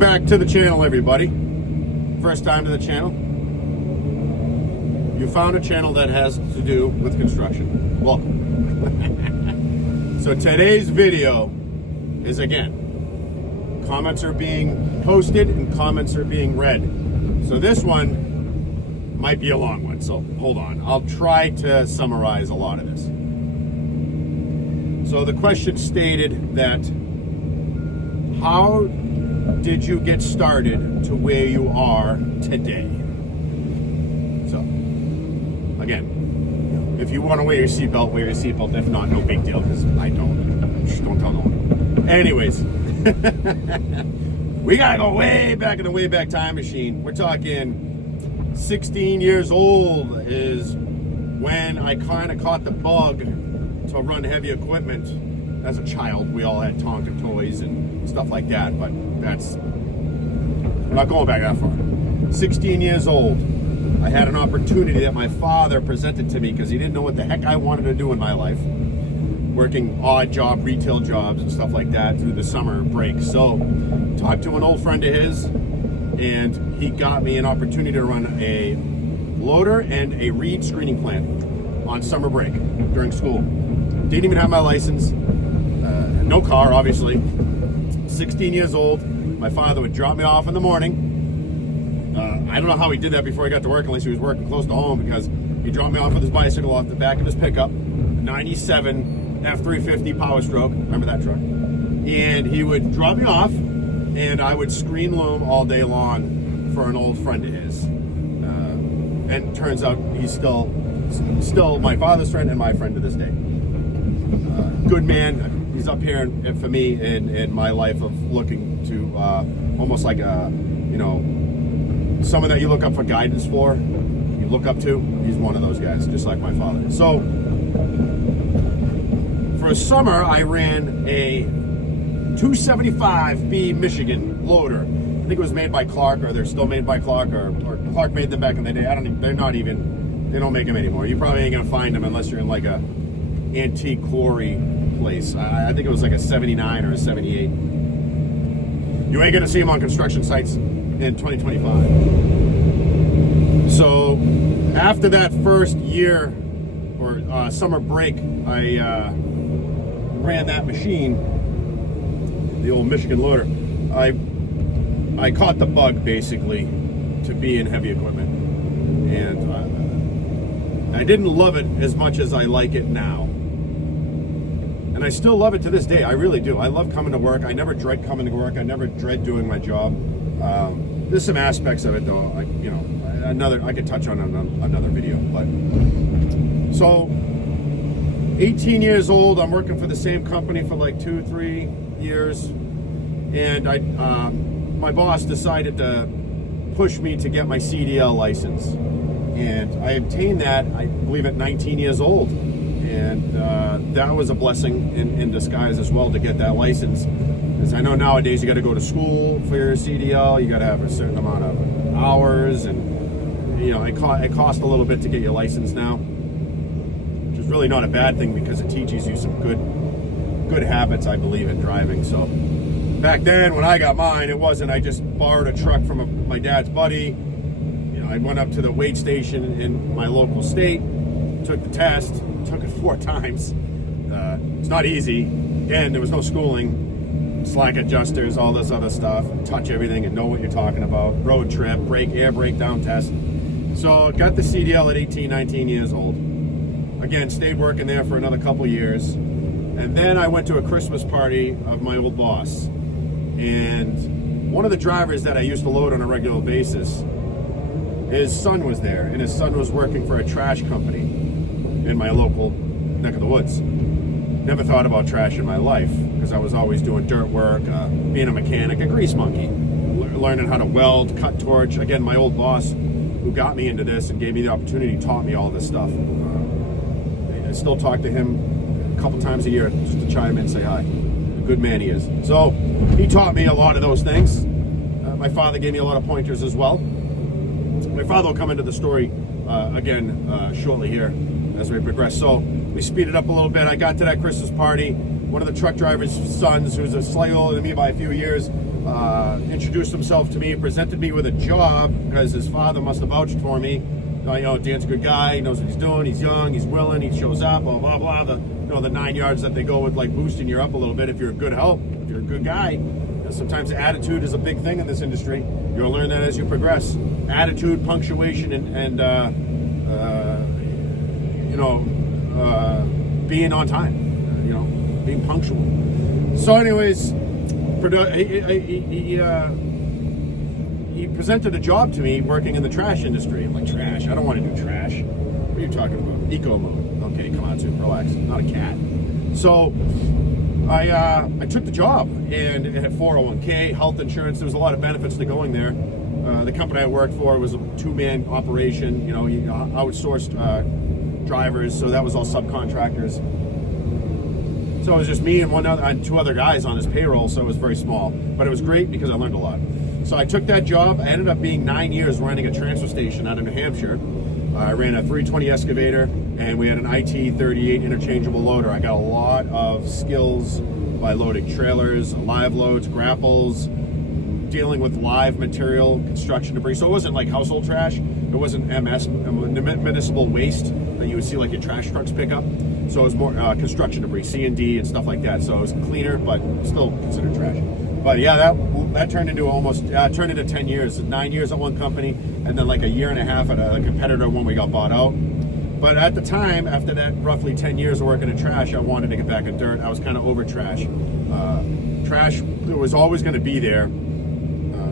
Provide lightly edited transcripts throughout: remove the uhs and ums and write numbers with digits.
back to the channel, everybody. First time to the channel. You found a channel that has to do with construction. Welcome. So today's video is, again, comments are being posted and comments are being read. So this one might be a long one, so hold on. I'll try to summarize a lot of this. So the question stated that, how did you get started to where you are today? So, again, if you want to wear your seatbelt, wear your seatbelt. If not, no big deal, because I don't. Just don't tell no one. Anyways, we gotta go way back in the Wayback Time Machine. We're talking 16 years old is when I kind of caught the bug to run heavy equipment. As a child, we all had Tonka toys and stuff like that, but we're not going back that far. 16 years old, I had an opportunity that my father presented to me because he didn't know what the heck I wanted to do in my life. Working odd job, retail jobs and stuff like that through the summer break. So, talked to an old friend of his, and he got me an opportunity to run a loader and a reed screening plant on summer break during school. Didn't even have my license. No car, obviously. 16 years old. My father would drop me off in the morning. I don't know how he did that before he got to work, unless he was working close to home, because he dropped me off with his bicycle off the back of his pickup, 97 F350 Power Stroke. Remember that truck? And he would drop me off, and I would screen loom all day long for an old friend of his. And turns out he's still my father's friend and my friend to this day. Good man. He's up here for me in my life of looking to almost like someone that you look up for guidance for, you look up to. He's one of those guys, just like my father. So for a summer, I ran a 275B Michigan loader. I think it was made by Clark, or they're still made by Clark, or Clark made them back in the day. They don't make them anymore. You probably ain't gonna find them unless you're in like a antique quarry place. I think it was like a 79 or a 78. You ain't gonna see them on construction sites in 2025. So after that first year or summer break, I ran that machine, the old Michigan loader. I caught the bug basically to be in heavy equipment, and I didn't love it as much as I like it now. And I still love it to this day. I really do. I love coming to work. I never dread coming to work. I never dread doing my job. There's some aspects of it, though. I could touch on another video. But so, 18 years old. I'm working for the same company for like 2-3 years, and my boss decided to push me to get my CDL license, and I obtained that, I believe, at 19 years old. And that was a blessing in disguise as well, to get that license. Because I know nowadays you got to go to school for your CDL, you got to have a certain amount of hours, and it costs a little bit to get your license now, which is really not a bad thing because it teaches you some good habits, I believe, in driving. So back then when I got mine, it wasn't, I just borrowed a truck from my dad's buddy. I went up to the weight station in my local state, took the test. Took it 4 times. It's not easy. Again, there was no schooling. Slack adjusters, all this other stuff. Touch everything and know what you're talking about. Road trip, air breakdown test. So got the CDL at 18, 19 years old. Again, stayed working there for another couple years. And then I went to a Christmas party of my old boss. And one of the drivers that I used to load on a regular basis, his son was there. And his son was working for a trash company in my local neck of the woods. Never thought about trash in my life because I was always doing dirt work, being a mechanic, a grease monkey, learning how to weld, cut torch. Again, my old boss who got me into this and gave me the opportunity taught me all this stuff. I still talk to him a couple times a year just to chime in and say hi. A good man he is. So he taught me a lot of those things. My father gave me a lot of pointers as well. My father will come into the story again shortly here as we progress. So we speeded up a little bit. I got to that Christmas party. One of the truck driver's sons, who's slightly older than me by a few years, introduced himself to me, presented me with a job because his father must have vouched for me. Dan's a good guy, he knows what he's doing, he's young, he's willing, he shows up, blah, blah, blah. The 9 yards that they go with, like boosting you up a little bit if you're a good help, if you're a good guy. Sometimes attitude is a big thing in this industry. You'll learn that as you progress. Attitude, punctuation, and being on time, being punctual. So anyways, he presented a job to me working in the trash industry. I'm like, trash? I don't want to do trash. What are you talking about? Eco mode. Okay, come on, too. Relax. I'm not a cat. So I took the job, and it had 401k, health insurance. There was a lot of benefits to going there. The company I worked for was a two-man operation. You outsourced drivers, so that was all subcontractors. So it was just me and two other guys on his payroll, so it was very small. But it was great because I learned a lot. So I took that job. I ended up being 9 years running a transfer station out of New Hampshire. I ran a 320 excavator, and we had an IT-38 interchangeable loader. I got a lot of skills by loading trailers, live loads, grapples, dealing with live material, construction debris. So it wasn't like household trash. It wasn't municipal waste that you would see like your trash trucks pick up. So it was more construction debris, C&D and stuff like that. So it was cleaner, but still considered trash. But yeah, that turned into 10 years. 9 years at one company, and then like a year and a half at a competitor when we got bought out. But at the time, after that roughly 10 years of working in trash, I wanted to get back in dirt. I was kind of over trash. Trash was always going to be there.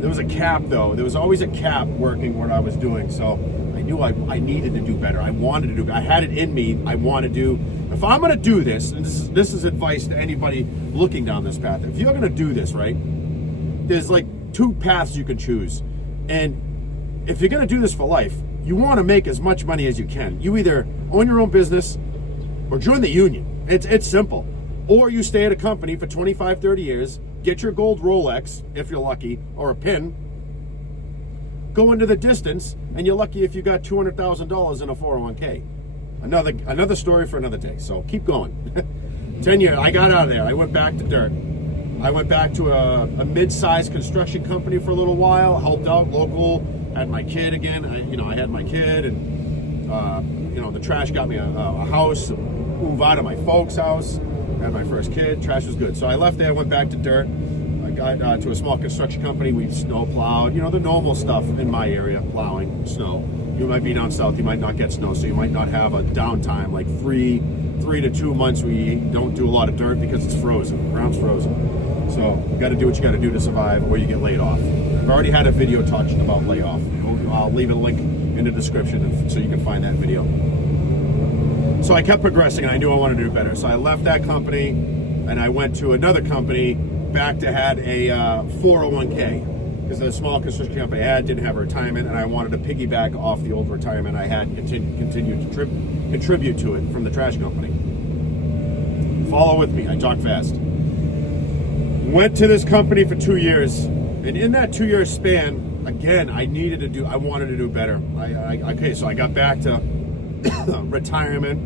There was a cap, though. There was always a cap working what I was doing. So I knew I needed to do better. I wanted to do better. I had it in me. I want to do. If I'm going to do this, and this is advice to anybody looking down this path. If you're going to do this, right, there's like two paths you can choose. And if you're going to do this for life, you want to make as much money as you can. You either own your own business or join the union. It's simple. Or you stay at a company for 25, 30 years, get your gold Rolex, if you're lucky, or a pin, go into the distance, and you're lucky if you got $200,000 in a 401k. Another story for another day, so keep going. 10 years, I got out of there. I went back to dirt. I went back to a mid-sized construction company for a little while, helped out local, had my kid again. I had my kid, and the trash got me a house, moved out of my folks' house, had my first kid. Trash was good. So I left there, went back to dirt. I got to a small construction company. We snow plowed, the normal stuff in my area, plowing snow. You might be down south, you might not get snow, so you might not have a downtime, like 3 to 2 months we don't do a lot of dirt because it's frozen, the ground's frozen. So you got to do what you got to do to survive, or you get laid off. I've already had a video talking about layoff. I'll leave a link in the description so you can find that video. So I kept progressing, and I knew I wanted to do better. So I left that company, and I went to another company back to had a 401k. Because the small construction company I had didn't have a retirement, and I wanted to piggyback off the old retirement I had and continue to contribute to it from the trash company. Follow with me, I talk fast. Went to this company for 2 years, and in that 2 year span, again, I wanted to do better. So I got back to retirement.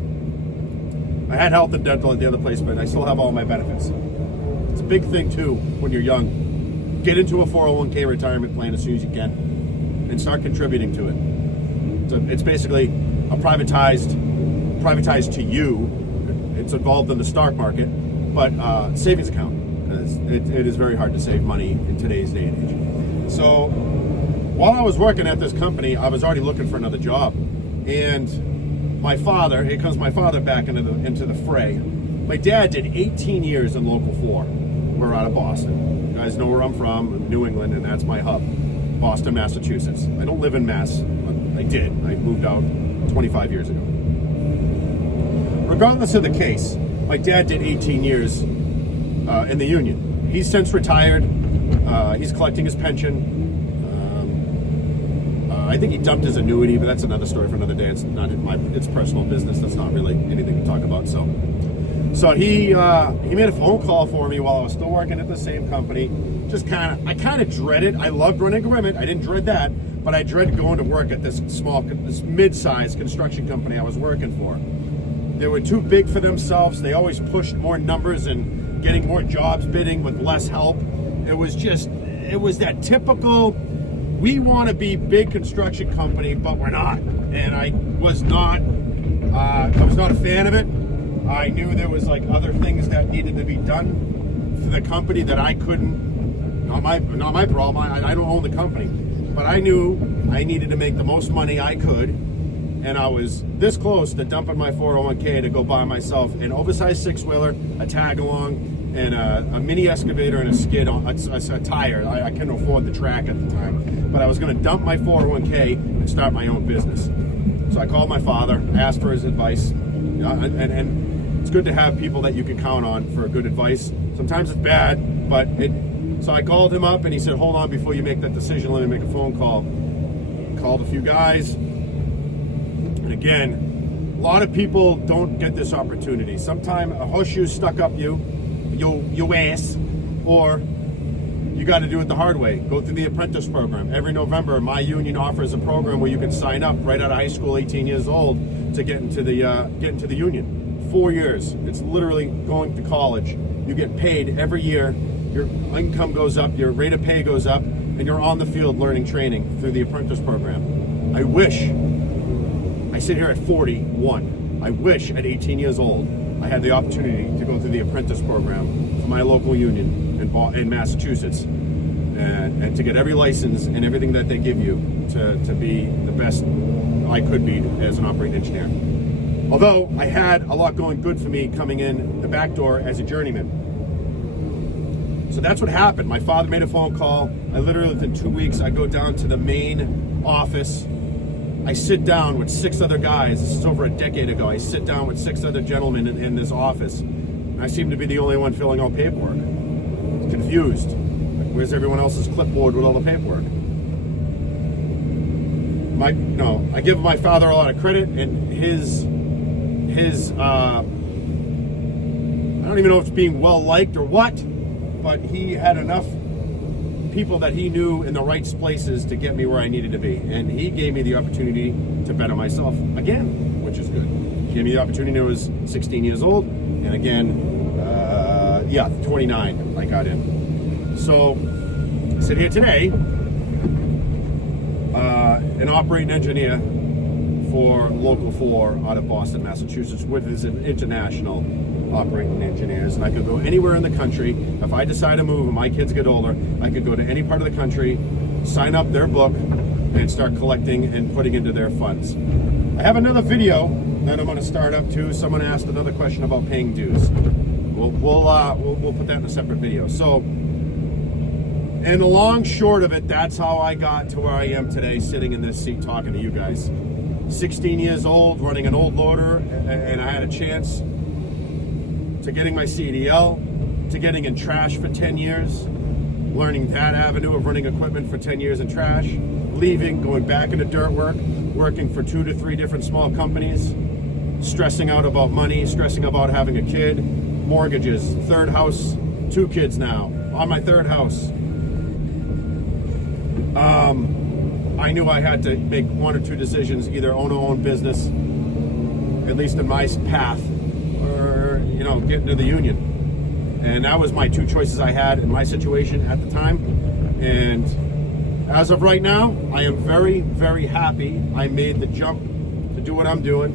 I had health and dental at the other place, but I still have all my benefits. It's a big thing too when you're young. Get into a 401k retirement plan as soon as you can and start contributing to it. So it's basically a privatized to you. It's involved in the stock market, but savings account, because it is very hard to save money in today's day and age. So while I was working at this company, I was already looking for another job. And here comes my father back into the fray. My dad did 18 years in Local 4. We're out of Boston. You guys know where I'm from, New England, and that's my hub, Boston, Massachusetts. I don't live in Mass, but I did. I moved out 25 years ago. Regardless of the case, my dad did 18 years in the union. He's since retired. He's collecting his pension. I think he dumped his annuity, but that's another story for another day. It's not it's personal business. That's not really anything to talk about. So he made a phone call for me while I was still working at the same company. I kind of dreaded. I loved running equipment. I didn't dread that, but I dreaded going to work at this mid-sized construction company I was working for. They were too big for themselves. They always pushed more numbers and getting more jobs bidding with less help. It was just it was that typical, we want to be big construction company, but we're not. And I was not a fan of it. I knew there was like other things that needed to be done for the company that I couldn't, not my problem. I don't own the company, but I knew I needed to make the most money I could. And I was this close to dumping my 401k to go buy myself an oversized six-wheeler, a tag-along, and a mini excavator and a skid, a tire. I couldn't afford the track at the time. But I was going to dump my 401k and start my own business. So I called my father, asked for his advice. And it's good to have people that you can count on for good advice. Sometimes it's bad, but so I called him up and he said, hold on, before you make that decision, let me make a phone call. Called a few guys. And again, a lot of people don't get this opportunity. Sometimes a horseshoe stuck up your ass, or you got to do it the hard way. Go through the apprentice program. Every November, my union offers a program where you can sign up right out of high school, 18 years old, to get into the union. 4 years. It's literally going to college. You get paid every year. Your income goes up, your rate of pay goes up, and you're on the field learning training through the apprentice program. I wish, I sit here at 41, I wish at 18 years old I had the opportunity to go through the apprentice program for my local union in Massachusetts and to get every license and everything that they give you to be the best I could be as an operating engineer. Although I had a lot going good for me coming in the back door as a journeyman. So that's what happened. My father made a phone call. I literally, within 2 weeks, I go down to the main office. I sit down with 6 other guys. This is over a decade ago. I sit down with 6 other gentlemen in this office. And I seem to be the only one filling out paperwork. Confused. Like, where's everyone else's clipboard with all the paperwork? I give my father a lot of credit, and his I don't even know if it's being well liked or what, but he had enough people that he knew in the right places to get me where I needed to be. And he gave me the opportunity to better myself again, which is good. He gave me the opportunity when I was 16 years old. And again, 29, I got in. So, I sit here today, an operating engineer for Local 4 out of Boston, Massachusetts, with his international operating engineers. And I could go anywhere in the country. If I decide to move and my kids get older, I could go to any part of the country, sign up their book, and start collecting and putting into their funds. I have another video that I'm going to start up too. Someone asked another question about paying dues. We'll put that in a separate video. So, and the long short of it, that's how I got to where I am today, sitting in this seat talking to you guys. 16 years old, running an old loader, and I had a chance to getting my CDL, to getting in trash for 10 years, learning that avenue of running equipment for 10 years in trash, leaving, going back into dirt work, working for 2 to 3 different small companies, stressing out about money, stressing about having a kid, mortgages, 3rd house, 2 kids now, on my 3rd house. I knew I had to make 1 or 2 decisions, either own our own business, at least in my path, or, get into the union. And that was my 2 choices I had in my situation at the time. And as of right now, I am very, very happy I made the jump to do what I'm doing.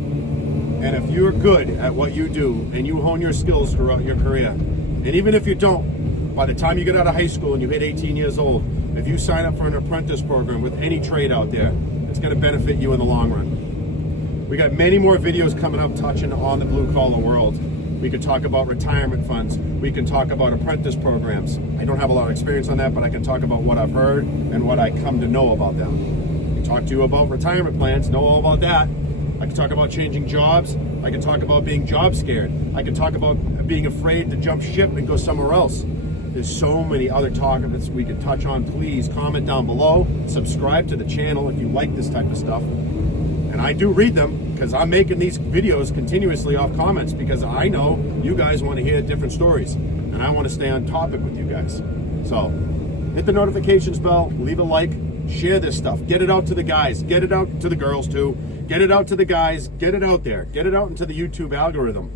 And if you're good at what you do and you hone your skills throughout your career, and even if you don't, by the time you get out of high school and you hit 18 years old, if you sign up for an apprentice program with any trade out there, it's going to benefit you in the long run. We got many more videos coming up touching on the blue collar world. We could talk about retirement funds. We can talk about apprentice programs. I don't have a lot of experience on that, but I can talk about what I've heard and what I come to know about them. I can talk to you about retirement plans, know all about that. I can talk about changing jobs. I can talk about being job scared. I can talk about being afraid to jump ship and go somewhere else. There's so many other topics we could touch on. Please comment down below. Subscribe to the channel if you like this type of stuff. And I do read them because I'm making these videos continuously off comments because I know you guys want to hear different stories. And I want to stay on topic with you guys. So hit the notifications bell, leave a like, share this stuff. Get it out to the guys. Get it out to the girls too. Get it out to the guys. Get it out there. Get it out into the YouTube algorithm.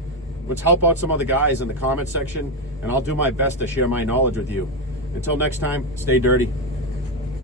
Let's help out some other guys in the comment section, and I'll do my best to share my knowledge with you. Until next time, stay dirty.